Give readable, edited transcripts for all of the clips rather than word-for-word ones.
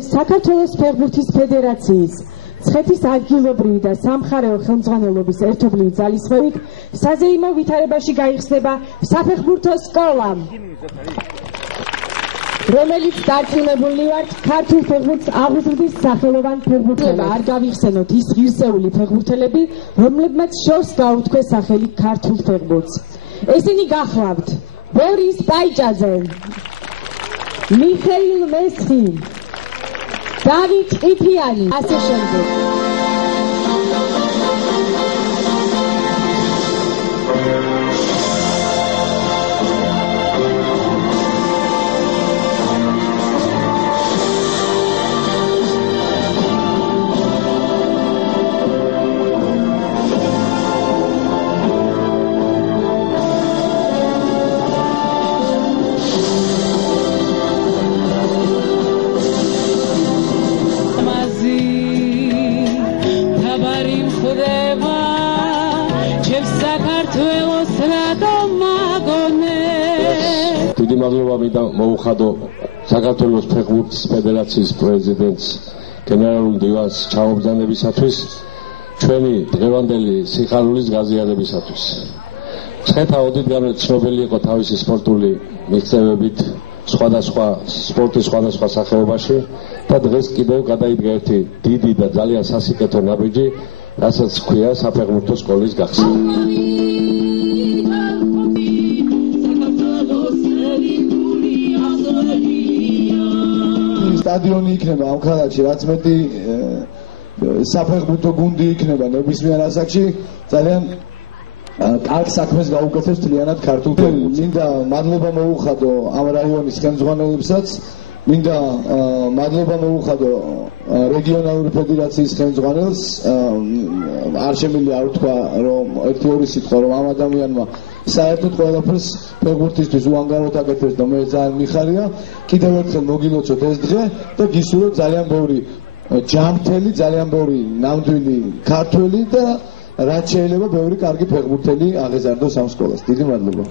საქართველოს ფეხბურთის ფედერაციის ცხეთის ადგილობრივი და სამხარეო ხელმძღვანელობის ერთობლივი ძალისხმევით საზეიმო ვითარებაში გაიხსნება საფეხბურთო სკოლა, რომელიც დარწმუნებული ვართ ქართულ ფეხბურთს აღუზრდის სახელოვან ფეხბურთელად. არ გავიხსენოთ ის ღირსეული ფეხბურთელები, რომლებმაც შორს გაუთქვეს სახელი ქართულ ფეხბურთს. ესენი გახლავთ ბორის პაიჭაძე, მიხეილ მესხი, დავით ყიფიანი, ასე შემდეგ. დიდი მადლობა მინდა მოუხადო საქართველოს ფეხბურთის ფედერაციის პრეზიდენტს, გენერალურ დივანს ჩამობრძანებისათვის, ჩვენი დღევანდელი სიხარულის გაზიარებისათვის. ცხეთა ოდითგანვე ცნობილი იყო თავისი სპორტული მიღწევებით სხვადასხვა სპორტის სხვადასხვა სახეობაში და დღეს კიდევ გადაიდგა ერთი დიდი და ძალიან სასიკეთო ნაბიჯი, რასაც ჰქვია საფეხბურთო სკოლის გახსნა. სტადიონი იქნება ამ ქალაქში, რაც მეტი საფეხბურთო გუნდი იქნება ნებისმიერ ასაკში, ძალიან კარგ საქმეს გაუკეთებს მთლიანად ქართულ ფეხბურთს. მინდა მადლობა მოუხადო ამ რაიონის ხელმძღვანელებსაც, მინდა მადლობა მოუხადო რეგიონალური ფედერაციის ხელმძღვანელს. არ შემიძლია არ ვთქვა, რომ ერთი-ორი სიტყვა, რომ ამ ადამიანმა საერთოდ ყველაფერს ფეხბურთისთვის უანგაროდ აკეთებს და მე ძალიან მიხარია. კიდევ ერთხელ მოგილოცოთ ეს დღე და გისურვებთ ძალიან ბევრი ჯანმრთელი, ძალიან ბევრი ნამდვილი ქართველი და რაც შეიძლება ბევრი კარგი ფეხბურთელი აღეზარდოს ამ სკოლას. დიდი მადლობა.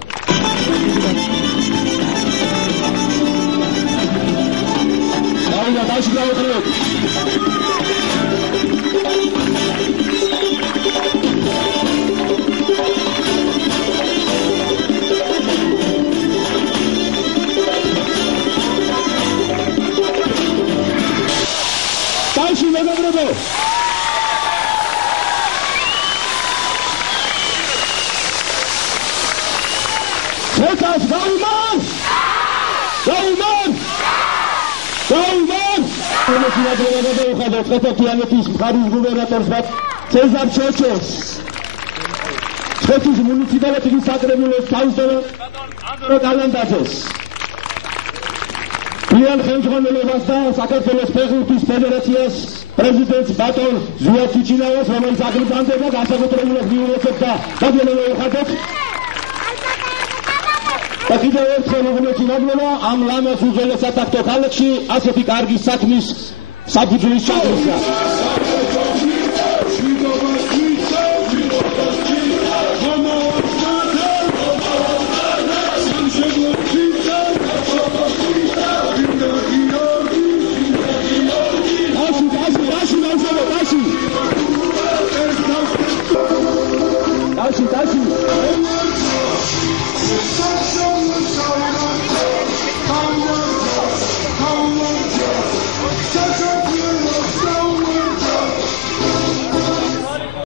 ცხეთის მხარის გუბერნატორს ცეზარ ჩოჩოს, ცხეთის მუნიციპალიტეტის საკრებულოს თავმჯდომარეს ანდრო კალანდაძეს, გვიან ხელმძღვანელობას და საქართველოს ფეხბურთის ფედერაციას პრეზიდენტს ბატონ ზვიად ჩიჩინავას, რომელიც აგრძელდება განსაკუთრებულად მიულოცებდა დაგენება მოუხადოთ. და კიდევ ერთხელ უღმესი მადლობა ამ ლამაზ უძველეს სათახთო ქალაქში ასეთი კარგი საქმის საფუძვლის ჩაგვისა.